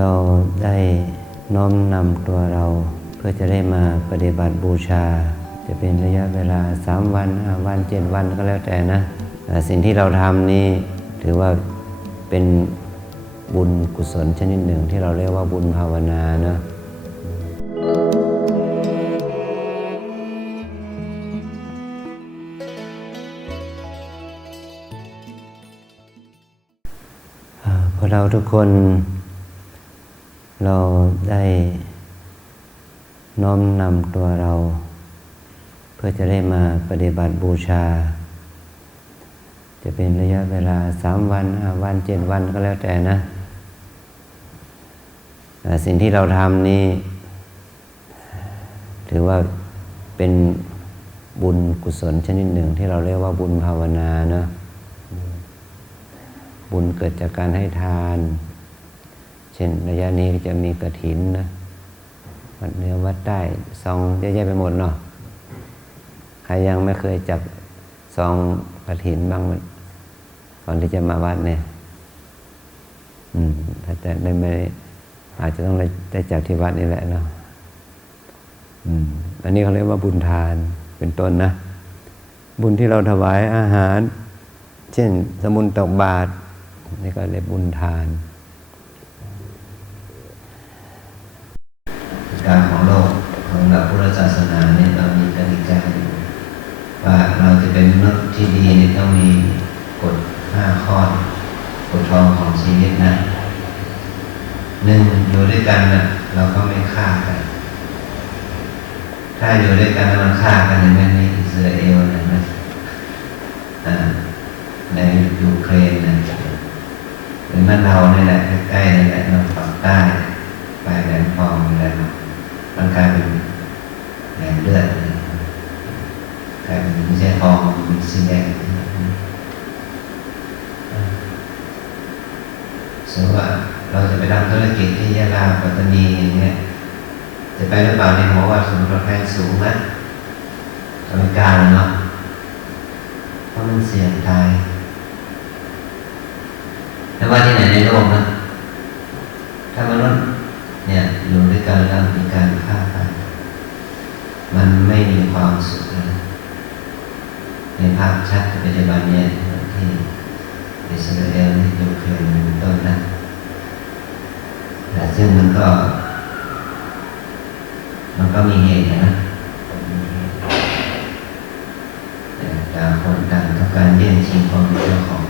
เราได้น้อมนำตัวเราเพื่อจะได้มาปฏิบัติบูชาจะเป็นระยะเวลา3 วัน5 วัน7 วันก็แล้วแต่นะสิ่งที่เราทำนี้ถือว่าเป็นบุญกุศลชนิดหนึ่งที่เราเรียกว่าบุญภาวนานะพอเราทุกคนเราได้น้อมนำตัวเราเพื่อจะได้มาปฏิบัติบูชาจะเป็นระยะเวลา3 วัน5 วัน7 วันก็แล้วแต่นะสิ่งที่เราทำนี้ถือว่าเป็นบุญกุศลชนิดหนึ่งที่เราเรียกว่าบุญภาวนานะบุญเกิดจากการให้ทานเช่นระยะนี้จะมีกฐินนะวัดเหนือวัดใต้ซองเยอะแยะไปหมดเนาะใครยังไม่เคยจับซองกฐินบ้างก่อนที่จะมาวัดเนี่ยถ้าจะไม่อาจจะต้องได้จับที่วัดนี่แหละเนาะอันนี้เขาเรียกว่าบุญทานเป็นต้นนะบุญที่เราถวายอาหารเช่นสมุนตกบาตรนี่ก็เรียกบุญทานการของโลกของหลักพุทธศาสนาเนี่ยเรามีกติกาว่าเราจะเป็นมนุษย์ที่ดีเนี่ยต้องมีกฎ5 ข้อกฎทองของชีวิตนะ1อยู่ด้วยกันนะเราก็ไม่ฆ่ากันถ้าอยู่ด้วยกันแล้วมันฆ่ากันอย่างนี้ในอิสราเอลนะในยูเครนนะหรือมันเราเนี่ยแหละใกล้ๆนี่แหละเราฝั่งใต้ไปแหลมทองอะไรมันกลายเป็นแหลมเลือดกลายเป็นไม่ใช่ทองเป็นสีแดงสมมติว่าเราจะไปทำธุรกิจที่ยะลาปัตตานีอย่างเงี้ยจะไปหรือเปล่าเนี่ยหมอว่าสมมติเราแพงสูงนะอเมริกาเนาะเพราะมันเสี่ยงตายแต่ว่าที่ไหนในโลกนะถ้ามนุษย์เนี่ยอยู่ด้วยกันแล้วมีการฆ่ากันมันไม่มีความสุขเลยในภาพชัดปัจจุบันเนี่ยที่อิสราเอลที่ยูเครนเป็นต้นนะแต่ซึ่งมันก็มีเหตุนะต่างคนต่างต้องการแย่งชิงความเป็นเจ้าของ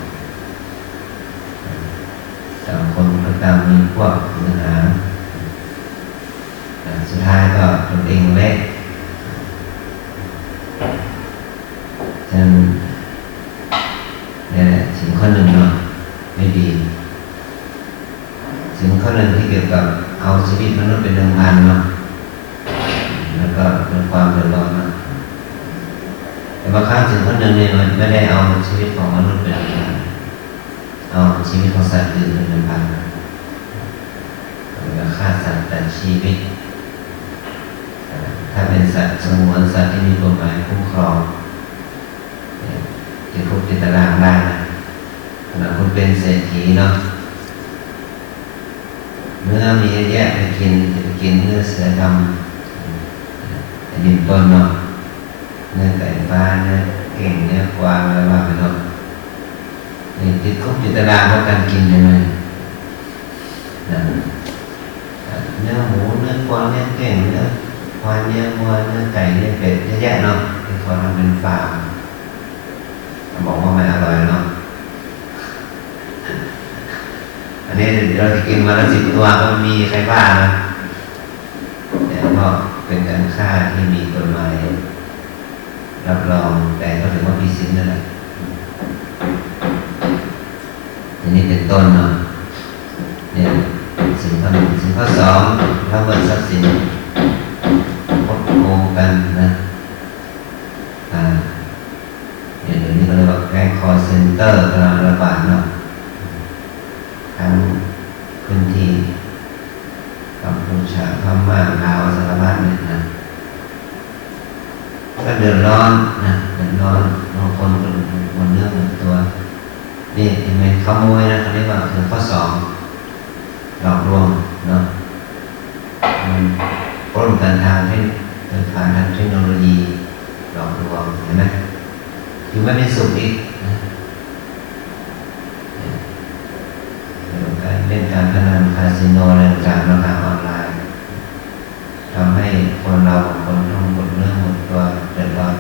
ต่างคนก็ต่างมีพวกเนื้อหาสุดท้ายก็ตนเองเละฉะนั้นนี่แหละสิ่งข้อหนึ่งเนาะไม่ดีสิ่งข้อหนึ่งที่เกี่ยวกับเอาชีวิตมนุษย์เป็นเดิมพันเนาะแล้วก็เป็นความเดือดร้อนนะแต่บางครั้งสิ่งข้อหนึ่งเนี่ยมันไม่ได้เอาชีวิตของมนุษย์เป็นเดิมพันเอาชีวิตของสัตว์อื่นเป็นเดิมพันแล้วฆ่าสัตว์แต่ชีวิตถ้าเป็นสัตว์สงวนสัตว์ที่มีกฎหมายคุ้มครองติดคุกติดตารางได้นะขณะคุณเป็นเศรษฐีเนาะเนื้อมีแยะไปกินเนื้อเสือดำดินต้นเนาะเนื้อไก่ฟ้าเนื้อเก่งเนื้อกวางอะไรว่าไปเนาะนี่ติดคุกติดตารางเพราะการกินใช่ไหมเนื้อหมูเนื้อกวางเนื้อเก่งเนื้อควายเนื้อวัวเนื้อไก่เนื้อเป็ดเยอะแยะเนาะที่เขาทำเป็นฟาร์มบอกว่าไม่อร่อยเนาะอันนี้เราจะกินมาแล้ว10 ตัวก็มีใครบ้านะแต่ก็เป็นการฆ่าที่มีกฎหมายรับรองแต่ก็ถือว่ามีสินนั่นแหละอันนี้เป็นต้นเนาะเนี่ยสิ่งข้อ 1สิ่งข้อ 2ละเมิดทรัพย์สินคดโกงกันนะเดี๋ยวนี้เขาเรียกว่าแก๊งคอลเซ็นเตอร์กำลังระบาดเนาะทั้งพื้นที่กัมพูชาพม่าลาวสารพัดเนี่ยนะก็เดือดร้อนนะเดือดร้อนบางคนก็หมดเนื้อหมดตัวนี่เห็นไหมขโมยนะเขาเรียกว่าคือข้อ 2หลอกลวง เนาะมันปล้นกันทางเทคโนโลยีหลอกลวงเห็นไหมอยู่ไม่เป็นสุขอีกเล่นการพนันคาสิโนอะไรต่างๆราคาออนไลน์ทำให้คนเราคนต้องหมดเนื้อหมดตัวเดือดร้อน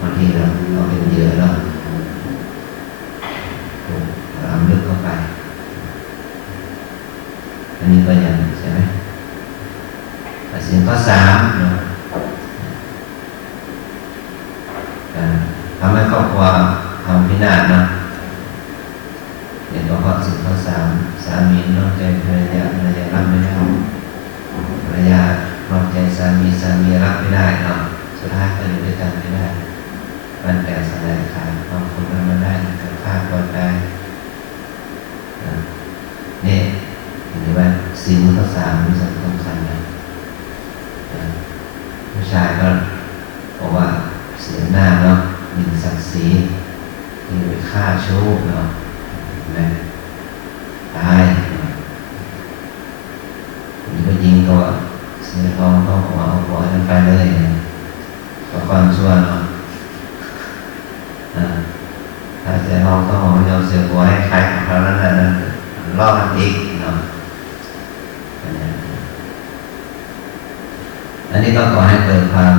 บางทีเราเป็นเหยื่อแล้วถูกเราลึกเข้าไปอันนี้ก็ยังใช่ไหมสิ่งข้อสามทำให้ครอบครัวทำพินาศนะเดี๋ยวก็สิ่งข้อสามสามีนอกใจภรรยารับไม่ได้ภรรยานอกใจสามีรับไม่ได้เนาะสุดท้ายก็อยู่ด้วยกันไม่ได้มันแต่สลายขาดความคนรับไม่ได้ก็ฆ่าตัวตายนี่เห็นไหมสิ่งข้อสามมีสำคัญนะผู้ชายก็บอกว่าเสียหน้าเนาะหมิ่นศักดิ์ศรีที่ไปฆ่าชู้เนาะนะตายผู้หญิงก็เสียทองก็เอาหัวกันไปเลยก็ความชั่วเนาะถ้าเสียทองก็เอาเสียหัวให้ใครของเขาแล้วนะลอกกันอีกเนาะอันนี้ก็ขอให้เกิดความ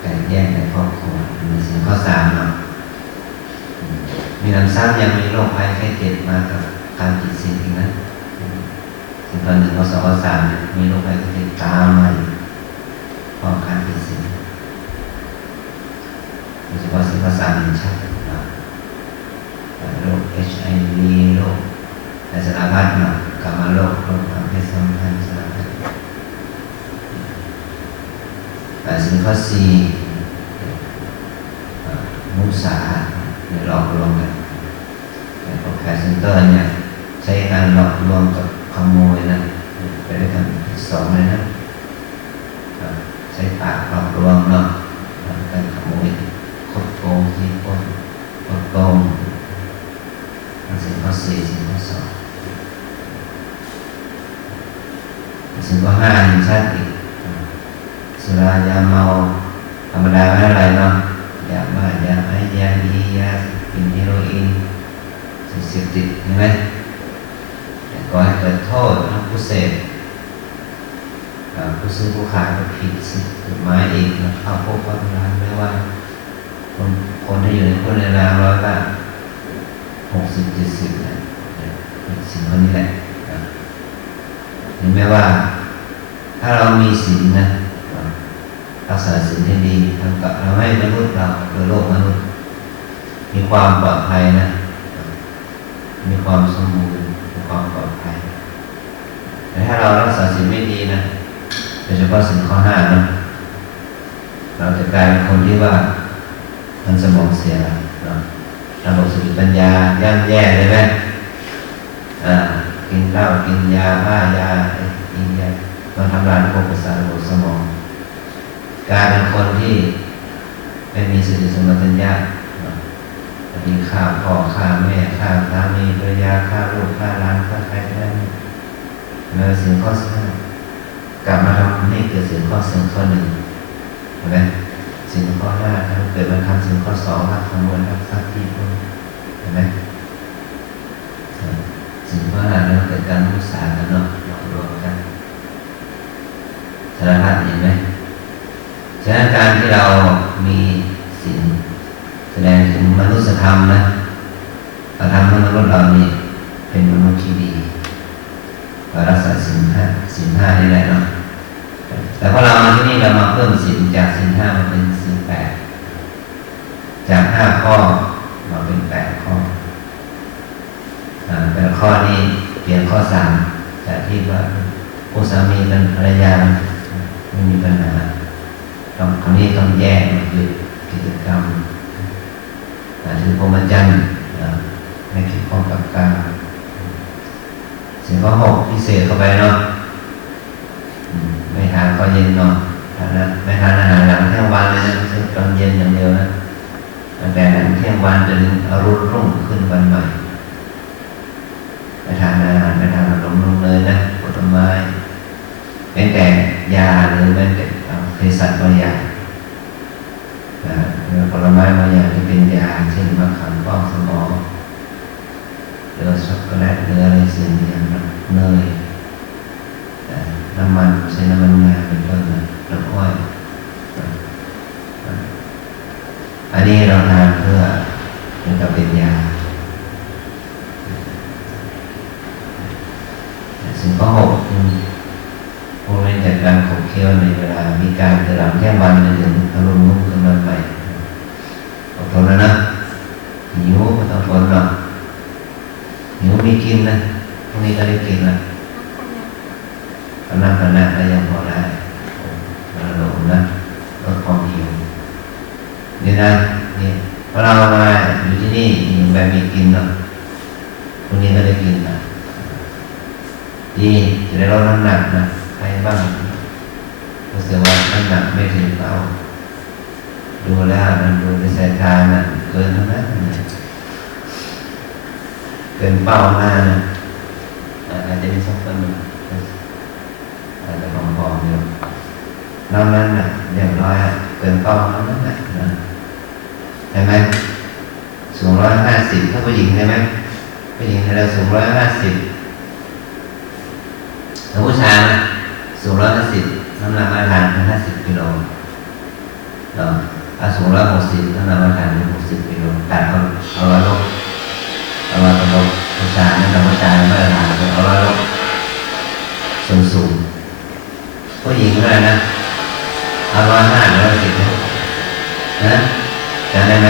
แตกแยกในครอบครัวมีสิ่งข้อสามเนาะมีน้ำซ้ำยังมีโรคภัยไข้เจ็บมากับการผิดศีลอีกนะสิ่งข้อหนึ่งข้อสองข้อสามมีโรคภัยไข้เจ็บตามมาเพราะการผิดศีลโดยเฉพาะสิ่งข้อสามชัดโรค HIV โรคในสารพัดเนาะกลับมาโรคทางเพศสัมพันธ์สารพัดสิ่งข้อสี่มุสาหลอกลวงกันแต่พวกแคสเซนเตอร์เนี่ยใช้การหลอกลวงกับขโมยนะไปด้วยกันสองเลยนะใช้ปากหลอกลวงเนาะการขโมยคดโกงที่คดโกงสิ่งข้อสี่สิ่งข้อสองสิ่งข้อห้าเห็นชัดอีกสุรายาเมาธรรมดาไม่อะไรเนาะยาบ้ายาไอยาดียากินเฮโรอีนเสพติดเห็นไหมก่อให้เกิดโทษทั้งผู้เสพผู้ซื้อผู้ขายก็ผิดกฎหมายอีกนะเข้าพบเข้าทำงานไม่ว่าคนที่อยู่ในคนในรางร้อยละ60-70เนี่ยสิ่งนี้แหละเห็นไหมว่าถ้าเรามีศีลนะรักษาศีลให้ดีทำกับเราให้มนุษย์เราโดยโลกมนุษย์มีความปลอดภัยนะมีความสมบูรณ์มีความปลอดภัยแต่ถ้าเรารักษาศีลไม่ดีนะโดยเฉพาะศีลข้อห้านะเราจะกลายเป็นคนที่ว่ามันสมองเสียนะระบบสติปัญญาย่ำแย่เลยไหมกินเหล้ากินยาบ้ายากินยามันทำลายระบบประสาทระบบสมองกลายเป็นคนที่ไม่มีสติสัมปชัญญะมีฆ่าพ่อฆ่าแม่ฆ่าสามีภรรยาฆ่าลูกฆ่าหลานฆ่าใครก็ได้แล้วสิ่งข้อห้ากลับมาทำให้เกิดสิ่งข้อสิ่งข้อหนึ่งเห็นไหมสิ่งข้อห้าถ้าเกิดมาทำสิ่งข้อสองรักขโมยรักทรัพย์ที่คนเห็นไหมสิ่งข้อห้าแล้วเกิดการมุสากันเนาะหลอกลวงกันสารพัดเห็นไหมฉะนั้นการที่เรามีศีลแสดงถึงมนุษยธรรมนะเราทำให้มนุษย์เรานี่เป็นมนุษย์ที่ดีเรารักษาศีลห้านี่แหละเนาะแต่พอเรามาที่นี่เรามาเพิ่มศีลจากศีลห้ามาเป็นศีล8จาก5 ข้อมาเป็น8 ข้อ8 ข้อนี้เปลี่ยนข้อ3จากที่ว่าผู้สามีเป็นภรรยาไม่มีปัญหาคำนี้ต้องแยกหยุดกิจกรรมถือพรหมจรรย์ไม่เกี่ยวข้องกับการสิ่งข้อ6พิเศษเข้าไปเนาะไม่ทานข้อเย็นเนาะไม่ทานอาหารหลังเที่ยงวันเลยนะไม่ใช่ตอนเย็นอย่างเดียวนะตั้งแต่หลังเที่ยงวันจนอรุณรุ่งขึ้นวันใหม่ ไปทานอาหารไปทานขนมลงเลยนะผลไม้เป็นแต่ยาหรือเป็นแต่เภสัชบางอย่างผลไม้บางอย่างที่เป็นยาเช่นมะขามป้อมสมองหรือช็อกโกแลตหรืออะไรสิ่งอย่างเนยน้ำมันใช้น้ำมันงาเป็นต้นน้ำอ้อยอันนี้เราทานเพื่อเป็นกับเป็นยาสิ่งข้อหกพวกนี้จากการขบเคี้ยวในเวลามีการกระทำแค่วันหนึ่งอารมณ์นุ่มขึ้นมาใหม่อดทนนะหิวไม่ต้องทนหรอกหิวมีกินนะพวกนี้ก็ได้กินนะกำลังขณะก็ยังพอได้เราลงนะลดความหิวนี่นะนี่พอเรามาอยู่ที่นี่อยู่แบบมีกินเนาะพวกนี้ก็ได้กินนะดีจะได้ลดน้ำหนักนะใครบ้างรู้สึกว่าน้ำหนักไม่ถึงเป้าดูแล้วมันดูในสายตาน่ะเกินทั้งนั้นเกินเป้ามานะอาจจะมีสักคนหนึ่งอาจจะผอมๆอยู่นอกนั้นน่ะอย่างน้อยเกินเป้านั้นน่ะนะใช่ไหมสูง150ถ้าผู้หญิงใช่ไหมผู้หญิงเราสูง150ถ้าผู้ชายสูง150น้ำหนักมาตรฐาน50กิโลเนาะสูง160น้ำหนักมาตรฐาน60กิโลตัดเอา100 ลบเอา100 ลบผู้ชายนั่นเราผู้ชายมาตรฐานเอา100 ลบส่วนสูงผู้หญิงเท่าไหร่นะเอา150 110นะจำได้ไหม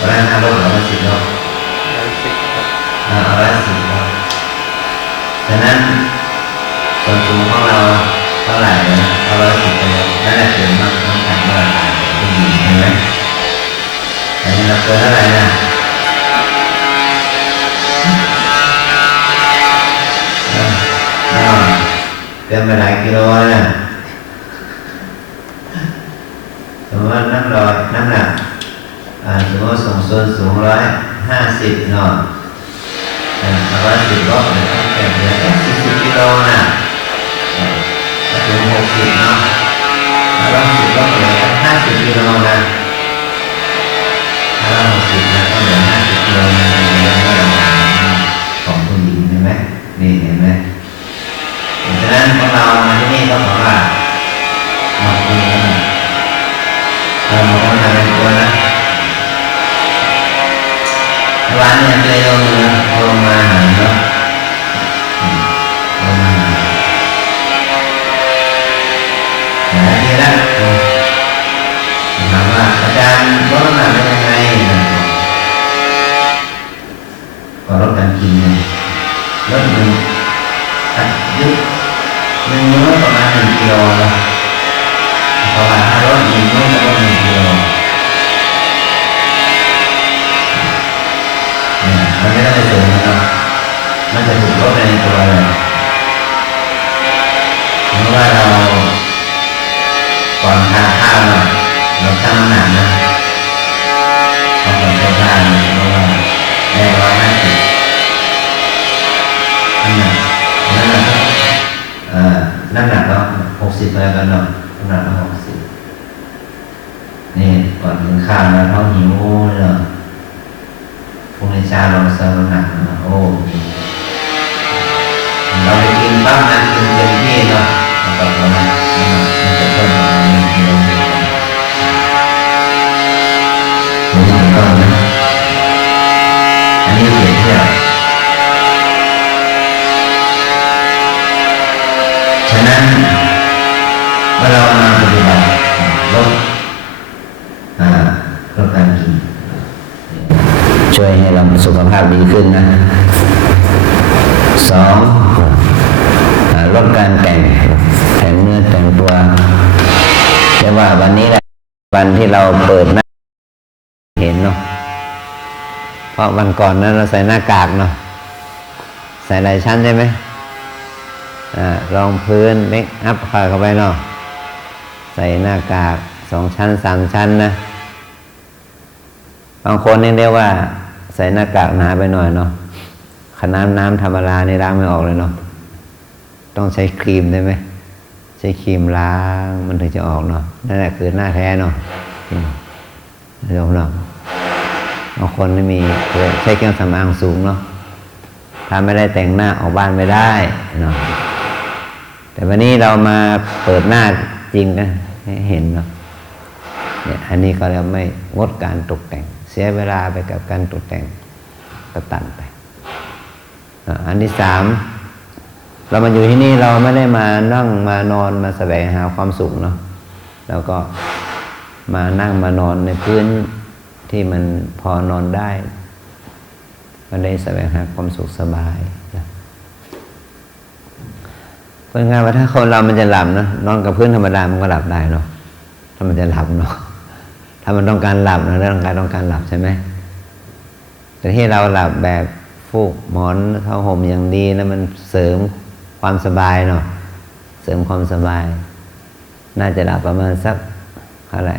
105 ลบ110 ลบเอา110 ลบฉะนั้นส่วนสูงของเราเท่าไหร่นะเอา110 ไปเลยนั่นแหละเกินมากน้ำหนักมาตรฐานผู้หญิงใช่ไหมแต่นี่เราเกินเท่าไหร่นะเกินไปหลายกิโลนะสมมติว่าน้ำหนักสมมติว่าส่วนสูง150เนาะ110 ลบเนี่ยแค่เหลือแค่40 กิโลนะถึง60เนาะ110 ลบเหลือ50 กิโลนะ160นะก็เหลือ50 กิโลนะเป็นเรื่องไม่ธรรมดาของผู้หญิงใช่ไหมนี่เห็นไหมฉะนั้นพวกเรามาที่นี่ก็บอกว่าหมดดีแล้วนะเราต้องทำเป็นตัวนะวันนี้เคยลงมาหาเนาะลงมาหาทีละถามว่าอาจารย์ลดน้ำหนักได้ยังไงก็ลดการกินลด1ยึดมื้อประมาณ1 กิโลนะประมาณถ้าลด1 มื้อจะลด1 กิโลมันไม่ต้องไปสูงนะครับมันจะถูกลดในตัวเลยเพราะว่าเราก่อนทานข้าวเราชั่งน้ำหนักนะพอก่อนทานข้าวเพราะว่าได้150น้ำหนักเรา60ไปกันเนาะน้ำหนักเรา60นี่ก่อนกินข้าวเราท้องหิวเนาะพรุ่งนี้เช้าเราเสริมน้ำหนักโอ้เราไปกินบ้างนะกินเต็มที่เนาะต่อไปมันจะเพิ่มมา1 กิโลผมถึงต้องนะอันนี้เปรียบเทียบฉะนั้นเมื่อเรามาปฏิบัติลดการกินช่วยให้เราสุขภาพดีขึ้นนะ2ลดการแต่งเนื้อแต่งตัวแต่ว่าวันนี้แหละวันที่เราเปิดหน้าเห็นเนาะเพราะวันก่อนนั้นเราใส่หน้ากากเนาะใส่หลายชั้นใช่ไหมรองพื้นเมคอัพเข้าไปเนาะใส่หน้ากาก2 ชั้น 3 ชั้นนะบางคนนี่เรียกว่าใส่หน้ากากหนาไปหน่อยเนาะ ขนาดน้ำธรรมดาในล้างไม่ออกเลยเนาะต้องใช้ครีมได้ไหมใช้ครีมล้างมันถึงจะออกเนาะนั่นแหละคือหน้าแท้เนาะยอมรับบางคนไม่มีใช้เครื่องสำอางสูงเนาะถ้าไม่ได้แต่งหน้าออกบ้านไม่ได้เนาะแต่วันนี้เรามาเปิดหน้าจริงกันให้เห็นเนาะเนี่ยอันนี้ก็เราไม่งดการตกแต่งเสียเวลาไปกับการตกแต่งก็ตัดไปอันที่สามเรามาอยู่ที่นี่เราไม่ได้มานั่งมานอนมาแสวงหาความสุขเนาะแล้วก็มานั่งมานอนในพื้นที่มันพอนอนได้ก็ได้แสวงหาความสุขสบายเป็นไงว่าถ้าคนเรามันจะหลับนะนอนกับพื้นธรรมดามันก็หลับได้เนาะถ้ามันจะหลับเนาะถ้ามันต้องการหลับนะร่างกายต้องการหลับใช่ไหมแต่ที่เราหลับแบบฟูกหมอนผ้าห่มอย่างดีนะมันเสริมความสบายเนาะเสริมความสบายน่าจะหลับประมาณสักเท่าไหร่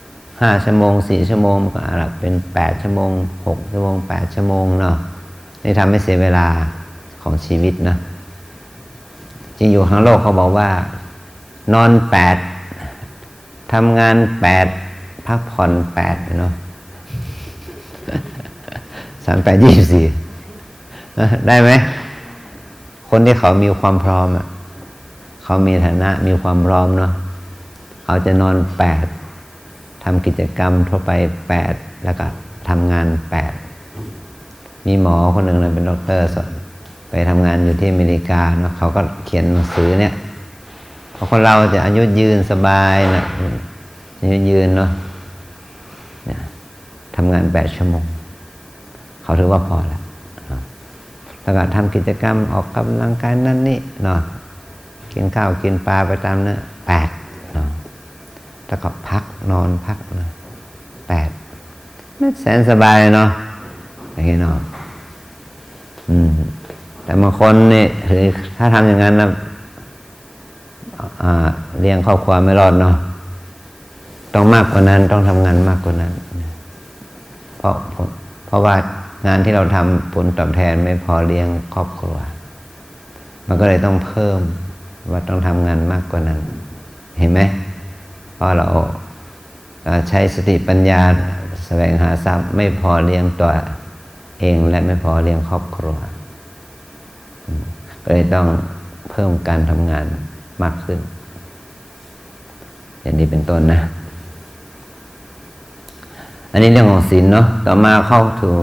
5 ชั่วโมง4 ชั่วโมงก็หลับเป็น8 ชั่วโมง6 ชั่วโมง8 ชั่วโมงเนาะนี่ทำให้เสียเวลาของชีวิตนะจริงอยู่ข้างโลกเขาบอกว่านอน8ทำงาน8พักผ่อน8เนาะ38 24ได้ไหมคนที่เขามีความพร้อมเขามีฐานะมีความพร้อมเนาะเขาจะนอน8ทำกิจกรรมทั่วไป8แล้วก็ทำงาน8มีหมอคนหนึ่งเลยเป็นด็อกเตอร์ไปทำงานอยู่ที่อเมริกาเนาะเขาก็เขียนหนังสือเนี่ยเพราะคนเราจะอายุยืนสบายนะอายุยืนเนาะทำงาน8 ชั่วโมงเขาถือว่าพอแล้วแล้วก็ทำกิจกรรมออกกำลังกายนั่นนี่เนาะกินข้าวกินปลาไปตามเนื้อ8เนาะแล้วก็พักนอนพักนะ8แสนสบายเนาะอย่างนี้เนาะแต่บางคนนี่ถือถ้าทำอย่างนั้นนะเลี้ยงครอบครัวไม่รอดเนาะต้องมากกว่านั้นต้องทำงานมากกว่านั้นเพราะว่างานที่เราทำผลตอบแทนไม่พอเลี้ยงครอบครัวมันก็เลยต้องเพิ่มว่าต้องทำงานมากกว่านั้นเห็นไหมเพราะเราใช้สติปัญญาแสวงหาทรัพย์ไม่พอเลี้ยงตัวเองและไม่พอเลี้ยงครอบครัวก็เลยต้องเพิ่มการทำงานมากขึ้นอย่างนี้เป็นต้นนะอันนี้เรื่องของศีลเนาะต่อมาเข้าถึง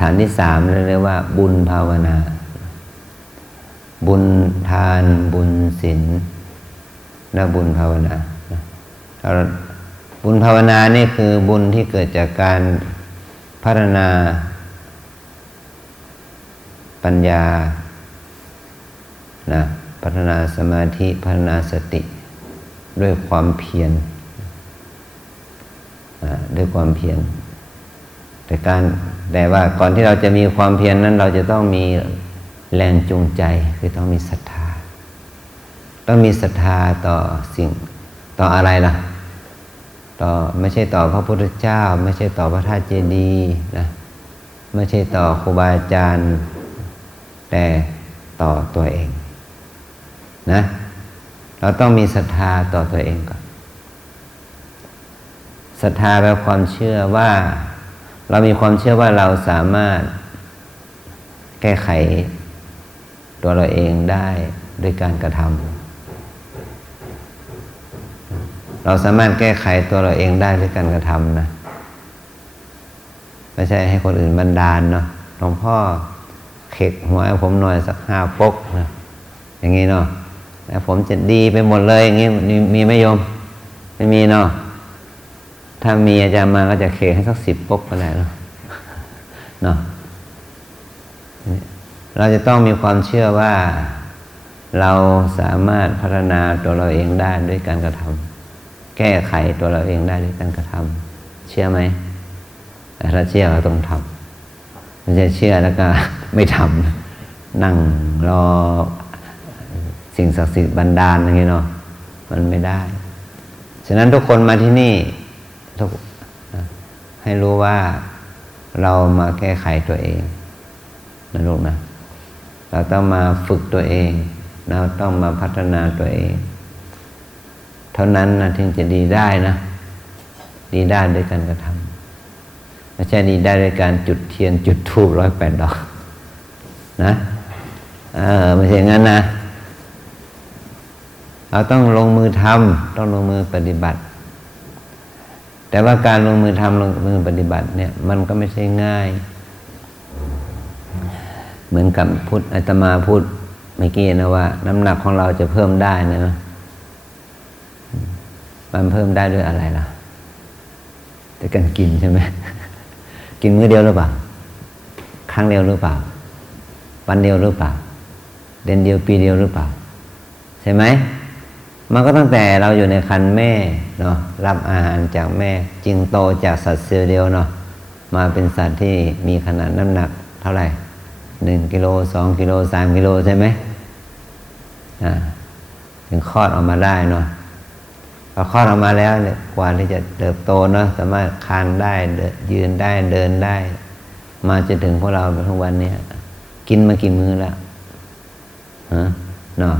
ฐานที่3เรียกว่าบุญภาวนาบุญทานบุญศีลและบุญภาวนาบุญภาวนานี่คือบุญที่เกิดจากการพัฒนาปัญญานะพัฒนาสมาธิพัฒนาสติด้วยความเพียรด้วยความเพียรแต่ว่าก่อนที่เราจะมีความเพียรนั้นเราจะต้องมีแรงจูงใจคือต้องมีศรัทธาต้องมีศรัทธาต่อสิ่งต่ออะไรล่ะต่อไม่ใช่ต่อพระพุทธเจ้าไม่ใช่ต่อพระธาตุเจดีย์นะไม่ใช่ต่อครูบาอาจารย์แต่ต่อตัวเองนะเราต้องมีศรัทธาต่อตัวเองก่อนศรัทธาแปลความเชื่อว่าเรามีความเชื่อว่าเราสามารถแก้ไขตัวเราเองได้ด้วยการกระทำเราสามารถแก้ไขตัวเราเองได้ด้วยการกระทำนะไม่ใช่ให้คนอื่นบันดาลเนาะหลวงพ่อเข็กหัวให้ผมหน่อยสัก5 ปกนะอย่างนี้เนาะแล้วผมจะดีไปหมดเลยอย่างนี้มีไหมโยมไม่มีเนาะถ้ามีอาจารย์มาก็จะเข็กให้สัก10 ปกก็ได้เนาะเราจะต้องมีความเชื่อว่าเราสามารถพัฒนาตัวเราเองได้ด้วยการกระทำแก้ไขตัวเราเองได้ด้วยการกระทำเชื่อไหมแต่ถ้าเชื่อเราต้องทำไม่ใช่เชื่อแล้วก็ไม่ทำนั่งรอสิ่งศักดิ์สิทธิ์บันดาลอย่างนี้เนาะมันไม่ได้ฉะนั้นทุกคนมาที่นี่ให้รู้ว่าเรามาแก้ไขตัวเอง นะลูกนะเราต้องมาฝึกตัวเองเราต้องมาพัฒนาตัวเองเท่านั้นนะถึงจะดีได้นะดีได้ด้วยการกระทำไม่ใช่ดีได้ด้วยการจุดเทียนจุดธูป108 ดอกนะไม่ใช่งั้นนะเราต้องลงมือทำต้องลงมือปฏิบัติแต่ว่าการลงมือทำลงมือปฏิบัติเนี่ยมันก็ไม่ใช่ง่ายเหมือนกับอาตมาพูดเมื่อกี้นะว่าน้ำหนักของเราจะเพิ่มได้นะมันเพิ่มได้ด้วยอะไรล่ะด้วยการกินใช่ไหมกินมื้อเดียวหรือเปล่าครั้งเดียวหรือเปล่าวันเดียวหรือเปล่าเดือนเดียวปีเดียวหรือเปล่าใช่ไหมมันก็ตั้งแต่เราอยู่ในครรภ์แม่เนาะรับอาหารจากแม่จึงโตจากสัตว์เซลล์เดียวเนาะมาเป็นสัตว์ที่มีขนาดน้ำหนักเท่าไหร่1 กิโล2 กิโล3 กิโลใช่ไหมถึงคลอดออกมาได้เนาะพอคลอดออกมาแล้วเนี่ยกว่าที่จะเติบโตเนาะสามารถคลานได้ยืนได้เดินได้มาจนถึงพวกเราทุกวันนี้กินมากี่มื้อแล้วเนาะ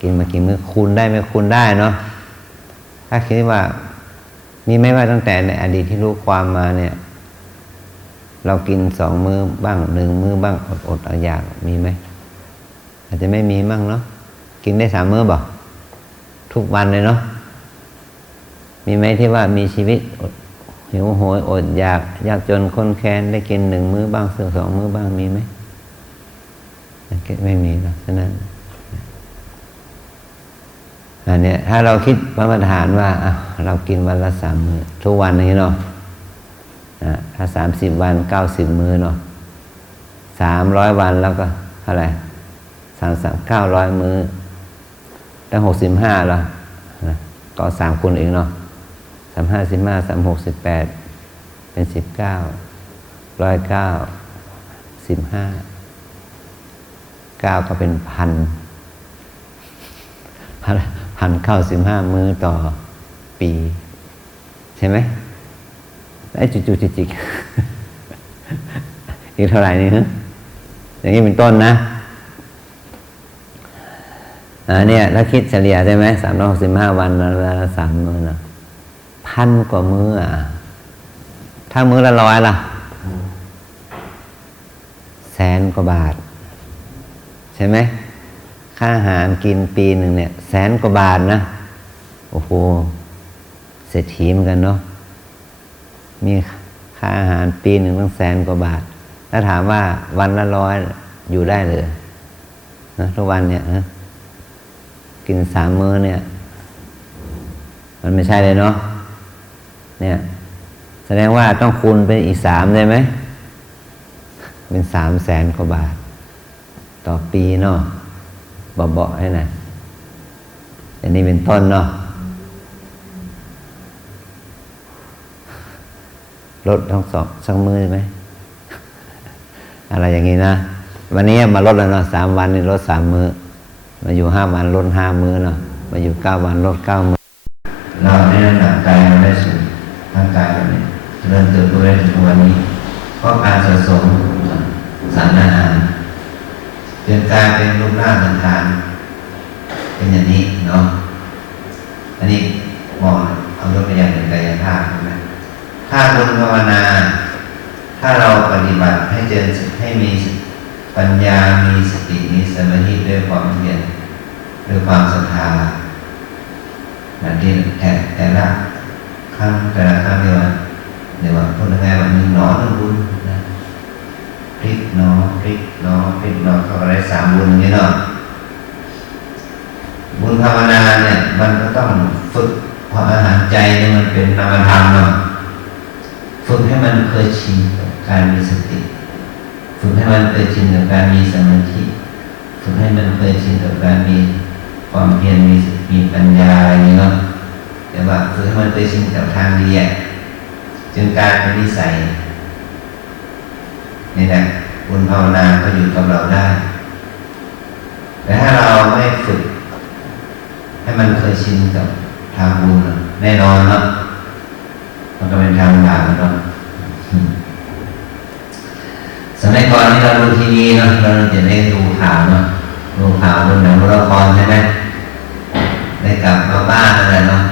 กินมากี่มื้อคูณได้ไหมคูณได้เนาะถ้าคิดว่ามีไหมว่าตั้งแต่ในอดีตที่รู้ความมาเนี่ยเรากิน2 มื้อบ้าง1 มื้อบ้างอดเอาอยากมีไหมอาจจะไม่มีมั่งเนาะกินได้3 มื้อบ่ทุกวันเลยเนาะมีไหมที่ว่ามีชีวิตหิวโหยอดอยากยากจนข้นแค้นได้กิน1 มื้อบ้าง2 มื้อบ้างมีไหมไม่มีหรอกฉะนั้นอันนี้ถ้าเราคิดประฐานว่าเรากินวันละ3 มื้อทุกวันนี้เนาะถ้า30 วัน90 มื้อเนาะ300 วันแล้วก็เท่าไหร่900 มื้อตั้ง65แล้วก็3 คูณเองเนาะ35 15 36 18เป็น19 109 15 9ก็เป็น1,095 มื้อต่อปีใช่ไหมไอ้จุๆจิกๆอีกเท่าไหร่นี่ฮะอย่างนี้เป็นต้นนะเนี่ยถ้าคิดเฉลี่ยใช่ไหม365 วันละ3 มื้อนะ1,000 กว่ามื้อถ้ามื้อละ100ล่ะ100,000 กว่าบาทใช่ไหมค่าอาหารกินปีหนึ่งเนี่ย100,000 กว่าบาทนะโอ้โหเศรษฐีเหมือนกันเนาะมีค่าอาหารปีหนึ่งตั้ง100,000 กว่าบาทถ้าถามว่าวันละ100อยู่ได้เลยนะทุกวันเนี่ยกิน3 มื้อเนี่ยมันไม่ใช่เลยเนาะเนี่ยแสดงว่าต้องคูณเป็นอีก3ได้ไหมเป็น300,000 กว่าบาทต่อปีเนาะเบาๆให้นะอันนี้เป็นต้นเนาะลดทั้ง2 มื้อไหมอะไรอย่างนี้นะวันนี้มาลดแล้วเนาะ3 วันนี่ลด3 มื้อมาอยู่5 วันลด5 มื้อเนาะมาอยู่9 วันลด9 มื้อเราได้น้ำหนักกายเราได้สูงร่างกายเราเนี่ยเริ่มเติบโตได้ถึงวันนี้เพราะการสะสมสารอาหารจนกลายเป็นรูปร่างสันฐานเป็นอย่างนี้เนาะอันนี้มองเอายกตัวอย่างเป็นกายภาพนะถ้าบุญภาวนาถ้าเราปฏิบัติให้เจริญให้มีปัญญามีสติมีสมาธิด้วยความเพียรด้วยความศรัทธาแบบที่แต่ละครั้งเดี๋ยวพูดง่ายๆว่า1 หนอ 1 บุญนะพลิกหนอพลิกหนอพลิกหนอเข้าไปได้3 บุญนี้เนาะบุญภาวนาเนี่ยมันก็ต้องฝึกเพราะอาหารใจเนี่ยมันเป็นนามธรรมเนาะฝึกให้มันเคยชินกับการมีสติฝึกให้มันเคยชินกับการมีสมาธิฝึกให้มันเคยชินกับการมีความเพียรมีปัญญาอย่างนี้เนาะแต่ว่าฝึกให้มันเคยชินกับทางดีจนกลายเป็นนิสัยนี่แหละบุญภาวนาก็อยู่กับเราได้แต่ถ้าเราไม่ฝึกให้มันเคยชินกับทางบุญแน่นอนเนาะมันก็เป็นทางบาปเนาะ สมัยก่อนนี่เราดูทีวีเนาะเราจะได้ดูข่าวเนาะดูข่าวดูหนังดูละครใช่ไหมได้กลับมาบ้านอะไรเนาะ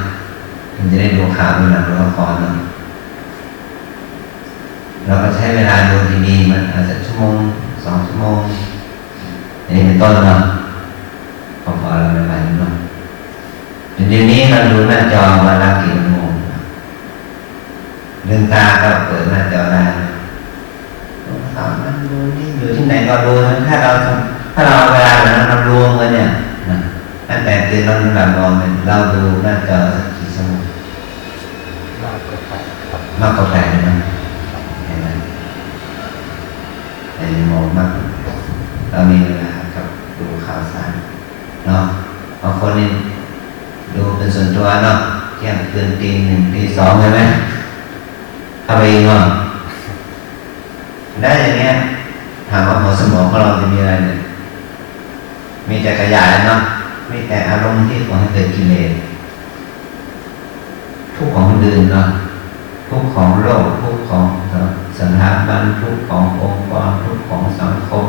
มันจะได้ดูข่าวดูหนังดูละครเนาะเราก็ใช้เวลาดูทีวีมันอาจจะชั่วโมง2 ชั่วโมงอันนี้เป็นต้นเนาะพอเราไปเนาะเดี๋ยวนี้เราดูหน้าจอวันละกี่ชั่วโมงลืมตาก็เปิดหน้าจอได้ข่าวนั้นดูนี่อยู่ที่ไหนก็ดูนะถ้าเราเวลาเรารวมกันเนี่ยตั้งแต่ตื่นเราหลับนอนเราดูหน้าจอสักกี่ชั่วโมงมากกว่า8เลยนะเห็นไหมในโมงมากเรามีเวลากับดูข่าวสารเนาะบางคนนี่ดูเป็นส่วนตัวเนาะเที่ยงคืนตี 1 ตี 2ใช่ไหมเข้าไปเนาะได้อย่างเงี้ยถามว่าหัวสมองของเราจะมีอะไรเนี่ยมีแต่ขยายเนาะมีแต่อารมณ์ที่ก่อให้เกิดกิเลสทุกข์ของคนอื่นเนาะทุกข์ของโลกทุกข์ของสถาบันทุกข์ขององค์กรทุกข์ของสังคม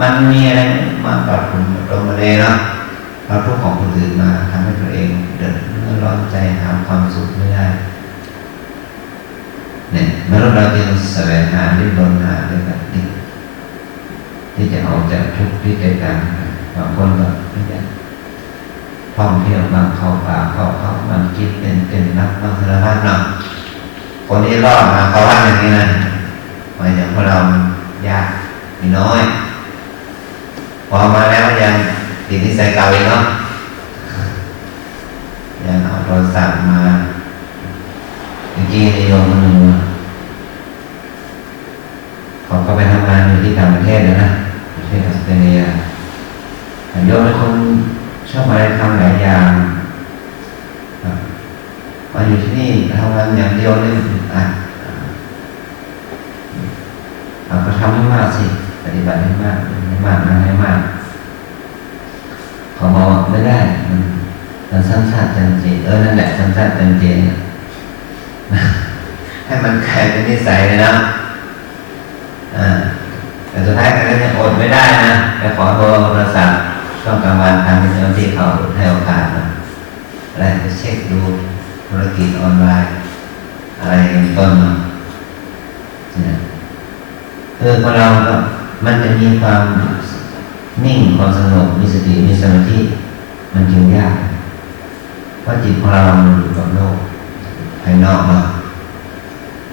มันมีอะไรมาปรับปรุงอารมณ์อะไรเนาะเราทุกข์ของคนอื่นมาทำให้ตัวเองเดือดร้อนใจหาความสุขไม่ได้เนี่ยมนุษย์เราจึงแสวงหาดิ้นรนหาด้วยกันที่จะออกจากทุกข์ที่เกิดการบางคนก็ที่จะท่องเที่ยวบางเข้าป่าเข้าเขาบางคิดเป็นนักบางสารพัดเนาะคนที่รอดมาเขาว่าอย่างนี้นะหมายถึงพวกเรามันยากมีน้อยพอมาแล้วยังติดนิสัยเก่าอีกเนาะยังเอาโทรศัพท์มาเมื่อกี้ในโยมคนหนึ่งเขาก็ไปทำงานอยู่ที่ต่างประเทศแล้วนะประเทศออสเตรเลียโยมเป็นคนชอบอะไรทำหลายอย่างมาอยู่ที่นี่ทำงานอย่างเดียวนี่เราก็ทำให้มากสิปฏิบัติให้มากให้มากนะให้มากเขาบอกไม่ได้มันสั้นๆจันเจนั่นแหละสั้นๆจันเจให้มันกลายเป็นนิสัยเลยนะแต่สุดท้ายก็ยังอดไม่ได้นะไปขอโทรศัพท์ช่วงกลางวันทางเจ้าที่เขาให้โอกาสนะอะไรไปเช็คดูธุรกิจออนไลน์อะไรเป็นต้นเนาะพอเราก็มันจะมีความนิ่งความสงบมีสติมีสมาธิมันจึงยากเพราะจิตของเรามันอยู่กับโลกภายนอกเนาะ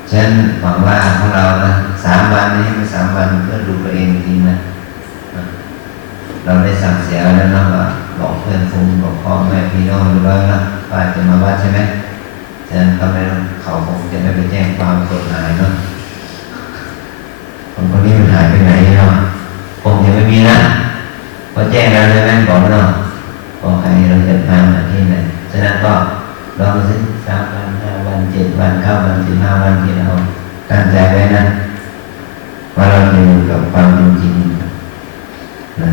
ฉะนั้นหวังว่าพวกเรานะ3 วันนี้เป็น3 วันเพื่อดูตัวเองจริงนะเราได้สั่งเสียแล้วนะว่าบอกเพื่อนฝูงบอกพ่อแม่พี่น้องดูแล้วนะว่าจะมาวัดใช่ไหมฉะนั้นเขาคงจะไม่ไปแจ้งความกฎหมายเนาะคนนี้มันหายไปไหนเนาะคงจะไม่มีนะพอแจ้งแล้วใช่ไหมบอกเนาะบอกใครเราจะพามาที่ไหนฉะนั้นก็ลองสิ3 วัน 5 วัน7 วัน9 วัน15 วันที่เราตั้งใจไว้นะว่าเราจะอยู่กับความจริงนะ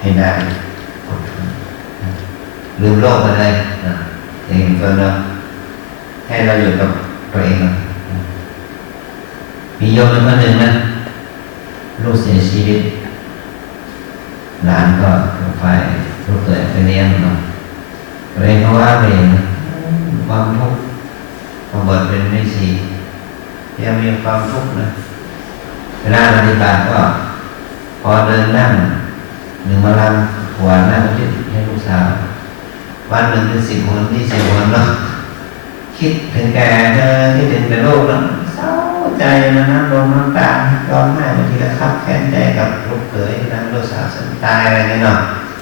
ให้ได้ลืมโลกไปเลยนะอย่างนี้ก็เนาะให้เราอยู่กับตัวเองมีโยมเป็นคนหนึ่งนะลูกเสียชีวิตหลานก็ไฟลูกเกิดไปเลี้ยงเนาะเลยเพราะว่าเองความทุกข์ความเบิดเป็นไม่ชียังมีความทุกข์นะเวลาปฏิบัติก็พอเดินนั่งหนึ่งมาลังหัวนั่งคิดให้ลูกสาววันหนึ่งเป็น10 หน20 หนเนาะคิดถึงแกคิดถึงแต่โลกแล้วเศร้าใจนะน้ำลงน้ำตาร้องไห้บางทีก็คับแค้นใจกับลูกเขยนะลูกสาวสันตายอะไรเนี่ยเนาะ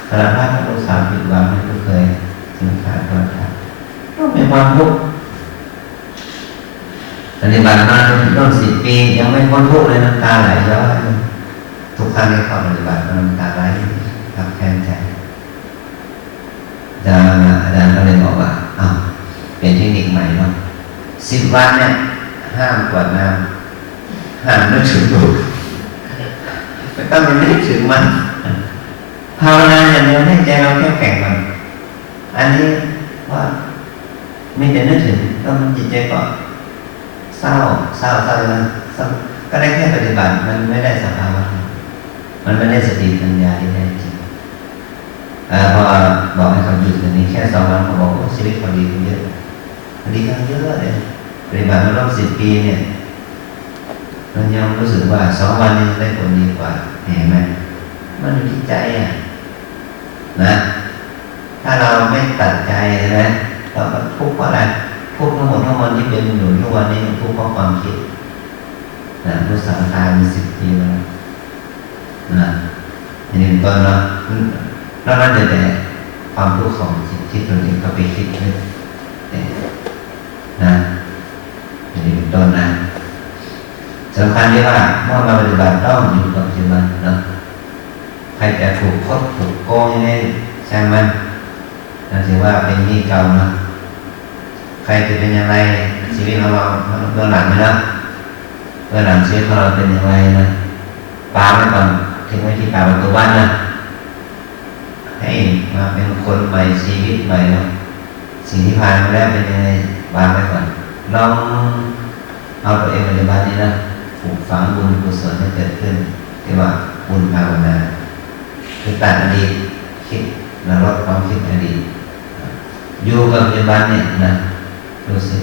สารพัดลูกสาวผิดหวังให้ลูกเขยถึงขาดความรักต้องมีความทุกข์ปฏิบัติมาต้อง10 ปียังไม่พ้นทุกข์เลยน้ำตาไหลย้อยทุกครั้งที่เข้าปฏิบัติน้ำตาไหลคับแค้นใจอาจารย์ก็เลยบอกว่าเป็นเทคนิคใหม่เนาะ10 วันเนี่ยห้ามกวดน้ำห้ามนึกถึงลูกไม่ต้องไปนึกถึงมันภาวนาอย่างเดียวให้ใจเราแข็งแกร่งมันอันนี้ว่ามีแต่นึกถึงแล้วมันจิตใจก็เศร้าเลยนะ ก็ได้แค่ปฏิบัติมันไม่ได้สภาวะมันไม่ได้สติปัญญาที่แท้จริงพอบอกให้เขาหยุดอย่างนี้แค่2 วันเขาบอกว่าชีวิตเขาดีขึ้นเยอะดีขึ้นเยอะเลยปฏิบัติมาร่วม10 ปีเนี่ยมันยังรู้สึกว่า2 วันนี้ได้ผลดีกว่าเห็นไหมมันอยู่ที่ใจนะถ้าเราไม่ตัดใจใช่ไหมเราก็ทุกข์เพราะอะไรทุกข์ทั้งหมดที่เป็นอยู่ทุกวันนี้มันทุกข์เพราะความคิดนะผู้สังขารมี10 ปีแล้วนะอย่างนี้ต้นเนาะแล้วนั่นแต่ความทุกข์ของจิตที่ตัวเองก็ไปคิดขึ้นนะอย่างนี้ต้นนะสำคัญที่ว่าเมื่อมาปฏิบัติต้องอยู่กับปัจจุบันเนาะใครจะถูกคดถูกโกงนี่ช่างมันนั่นถือว่าเป็นหนี้เก่าเนาะใครจะเป็นยังไงชีวิตของเราเบื้องหลังนะเบื้องหลังชีวิตของเราเป็นยังไงนะปาไว้ก่อนถึงไว้ที่ปากประตูบ้านนะให้มาเป็นคนใหม่ชีวิตใหม่เนาะสิ่งที่ผ่านมาแล้วเป็นยังไงวางไว้ก่อนลองเอาตัวเองปัจจุบันนี้นะปลูกฝังบุญกุศลให้เกิดขึ้นที่ว่าบุญภาวนาคือตัดอดีตคิดและลดความคิดอดีตอยู่กับปัจจุบันเนี่ยนะดูสิ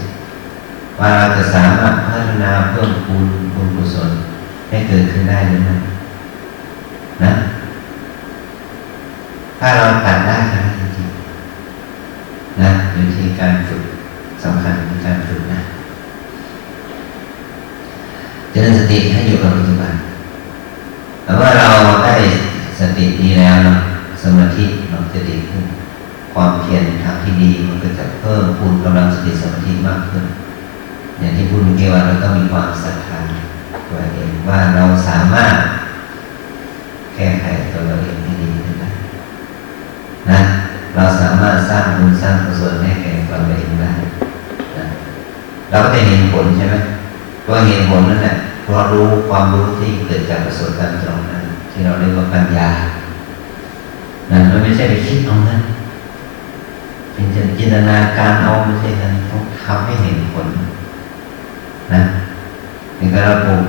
ว่าเราจะสามารถพัฒนาเพิ่มพูนบุญกุศลให้เกิดขึ้นได้หรือไม่นะถ้าเราตัดได้จริงๆนะอยู่ที่การฝึกสำคัญในการฝึกนะเจริญสติให้อยู่กับปัจจุบันแต่ว่าเราได้สติดีแล้วเนาะสมาธิเราจะดีขึ้นความเพียรทางที่ดีมันก็จะเพิ่มพูนกำลังสติสมาธิมากขึ้นอย่างที่พูดเมื่อกี้ว่าเราต้องมีความศรัทธาตัวเองว่าเราสามารถแก้ไขตัวเราเองให้ดีขึ้นได้นะเราสามารถสร้างบุญสร้างกุศลให้แก่ตัวเราเองได้นะเราก็จะเห็นผลใช่ไหมตัวเห็นผลนั่นแหละเรารู้ความรู้ที่เกิดจากประสบการณ์ตรงนั้นที่เราเรียกว่าปัญญานั่นมันไม่ใช่ไปคิดเอานั้นเป็นจินตนาการเอาไม่ใช่กันต้องทำให้เห็นผลนะนี่ก็เราปลูก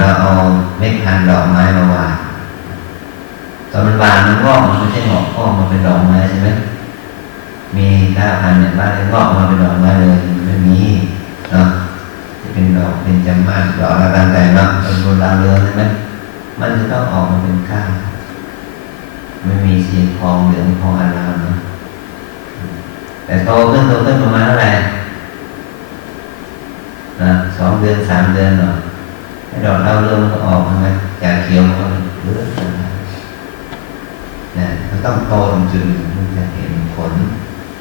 เราเอาเม็ดพันธุ์ดอกไม้มาวางตอนมันวางมันงอกมันไม่ใช่งอกมันเป็นดอกไม้ใช่ไหมมี9,000เนี่ยบ้านงอกมาเป็นดอกไม้เลยไม่มีเนาะที่เป็นดอกเป็นจำมาดอกอะไรต่างๆเนาะเป็นโบราณเรือนใช่ไหมมันจะต้องออกมาเป็นก้านไม่มีสีทองเหลืองทองอารามนะแต่โตขึ้นประมาณเท่าไหร่นะ2 เดือน 3 เดือนเนาะให้ดอกดาวเรืองมันก็ออกใช่ไหมจากเขียวมันก็เลือดนะมันต้องโตจนมันจะเห็นผล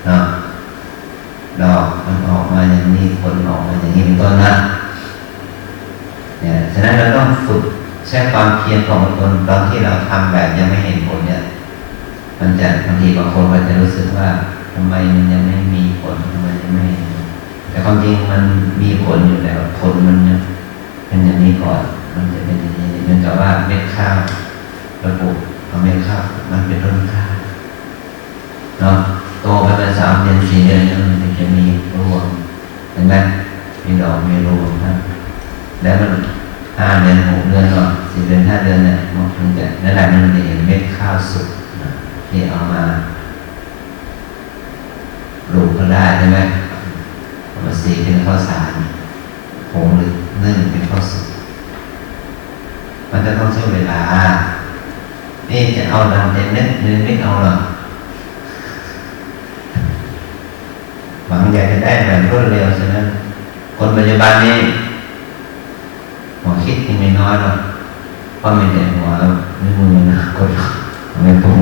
เนาะดอกมันออกมาอย่างนี้ผลออกมาอย่างนี้เป็นต้นนะเนี่ยฉะนั้นเราต้องฝึกใช้ความเพียรของตนตอนที่เราทำแบบยังไม่เห็นผลเนี่ยมันจะบางทีบางคนก็จะรู้สึกว่าทำไมมันยังไม่มีผลทำไมยังไม่แต่ความจริงมันมีผลอยู่แล้วผลมันเป็นอย่างนี้ก่อนมันจะเป็นอย่างนี้เหมือนกับว่าเม็ดข้าวระบุเอาเม็ดข้าวมันเป็นต้นข้าวเนาะโตไปเป็น3 เดือน 4 เดือนแล้วมันจะมีรวงเห็นไหมมีดอกมีรวงนะแล้วมัน5 เดือน 6 เดือนก่อน4 เดือน 5 เดือนเนี่ยมันถึงจะนั่นแหละมันจะเห็นเม็ดข้าวสุกที่เอามาปลูกก็ได้ใช่ไหมเอามาสีเป็นข้าวสารผงหรือนึ่งเป็นข้าวสุกมันจะต้องใช้เวลานี่จะเอาดังเต็มไม่เอาหรอกหวังอยากจะได้แบบรวดเร็วฉะนั้นคนปัจจุบันนี้หัวคิดยังไม่น้อยหรอกเพราะไม่แต่หัวไม่มือนะคนไม่ปรุง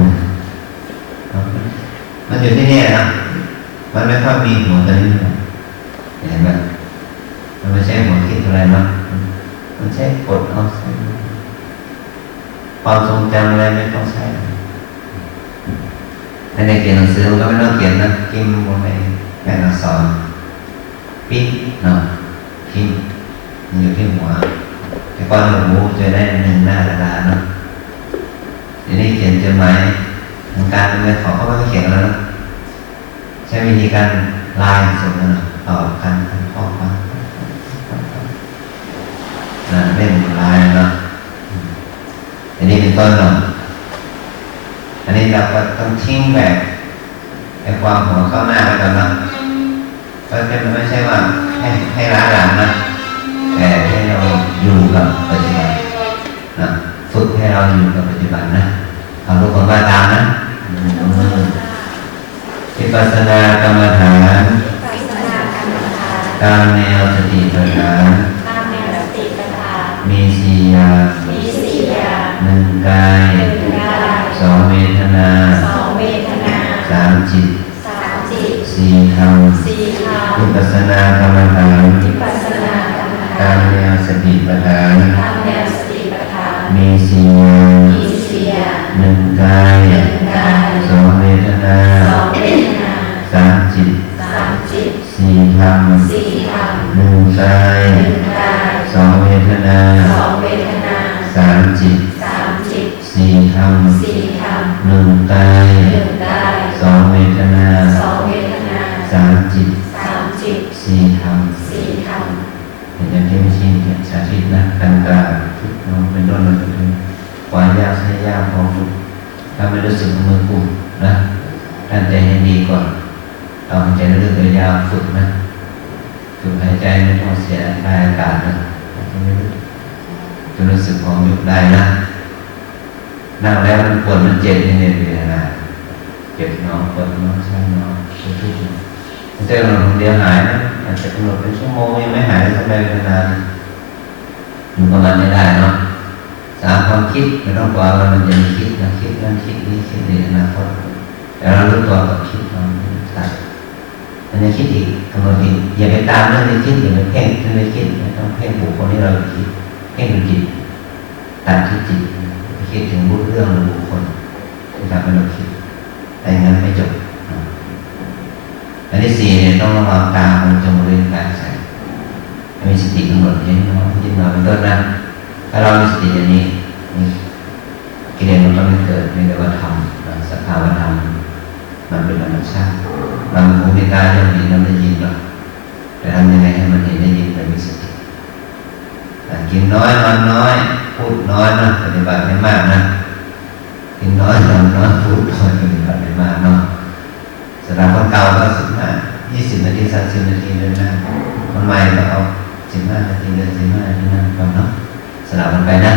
มันอยู่ที่นี่นะมันไม่ค่อยมีหัวตัวนี้เห็นไหมมันไม่ใช่หัวคิดอะไรนะมันใช้กดเอาใช้ความทรงจำอะไรไม่ต้องใช้ถ้าในเขียนหนังสือมันก็ไม่ต้องเขียนนะพิมพ์ลงไปแม่อักษรปิ๊กเนาะพิมพ์อยู่ที่หัวแต่ก่อนเราจะได้1 หน้ากระดาษเนาะทีนี้เขียนจดหมายทางการเงินเขาก็ไม่เขียนแล้วนะใช้วิธีการไลน์ส่งกันต่อกันข้อความ เล่นลายเนาะอันนี้เป็นต้นเนาะอันนี้เราก็ต้องทิ้งแบบไอ้ความหัวเข้าหน้าไปก่อนเนาะก็จะไม่ใช่ว่าให้ล้าหลังนะแต่ให้เราอยู่กับปัจจุบันนะฝึกให้เราอยู่กับปัจจุบันนะเอาทุกคนว่าตามนะวิปัสสนากรรมฐานตามแนวสติปัฏฐานมีสี่อย่างหนึ่งกายสองเวทนาสามจิตสี่ธรรมวิปัสสนากรรมฐานตามแนวสติปัฏฐานมีสี่อย่างหนึ่งกายสองเวทนาสามจิตสี่ธรรมหนึ่งกายสองเวทนาสามจิตสี่ธรรมหนึ่งกายสองเวทนาสามจิตสี่ธรรมเห็นอย่างที่ไม่ชินสาธิตนะกันกลางน้องเป็นต้นมันเป็นวายากใช้ยากพอฝึกถ้าไม่รู้สึกมือปุ่มนะตั้งใจให้ดีก่อนเอาใจเรื่องยาวฝึกนะฝึกหายใจไม่ต้องเสียกายอากาศนะจะรู้สึกพอหยุดได้นะนั่งแล้วมันปวดมันเจ็บนี่เนี่ยเป็นอะไรเจ็บน้องปวดน้องใช่น้องทุกๆเจอหนึ่งเดียวหายนะอาจจะกำหนดเป็นชั่วโมงยังไม่หายทำไมนานอยู่กับมันไม่ได้เนาะสามความคิดไม่ต้องกลัวว่ามันจะมีคิดนะคิดนั่นคิดนี้คิดนี้นะเพราะแต่เรารู้ตัวกับคิดเราตัดมันจะคิดอีกกำหนดอีกอย่าไปตามเรื่องนี้คิดอย่าไปเพ่งเรื่องนี้คิดไม่ต้องเพ่งบุคคลที่เราคิดเพ่งจิตตัดที่จิตคิดถึงเรื่องหรือบุคคลที่ทำให้เราคิดแต่งั้นไม่จบอันที่สี่เนี่ยต้องระวังตาของจมูกลิ้นกายใจมีสติกำหนดเห็นน้อยยิ่งน้อยเป็นต้นนะถ้าเรามีสติอย่างนี้กิเลสมันก็ไม่เกิดไม่ได้ว่าทำสภาวะธรรมมันเป็นธรรมชาติเราคงไม่กล้าเรื่องนี้เราได้ยินหรอกแต่ทำยังไงให้มันเห็นได้ยินแต่มีสติกินน้อยนอนน้อยพูดน้อยนะปฏิบัติไม่มากนะกินน้อยนอนน้อยพูดน้อยปฏิบัติไม่มากเนาะสำหรับคนเก่าก็20 นาที30 นาทีเดินหน้าคนใหม่ก็เอา15 นาทีเดิน15 นาทีนั่งก่อนเนาะสลับกันไปนะ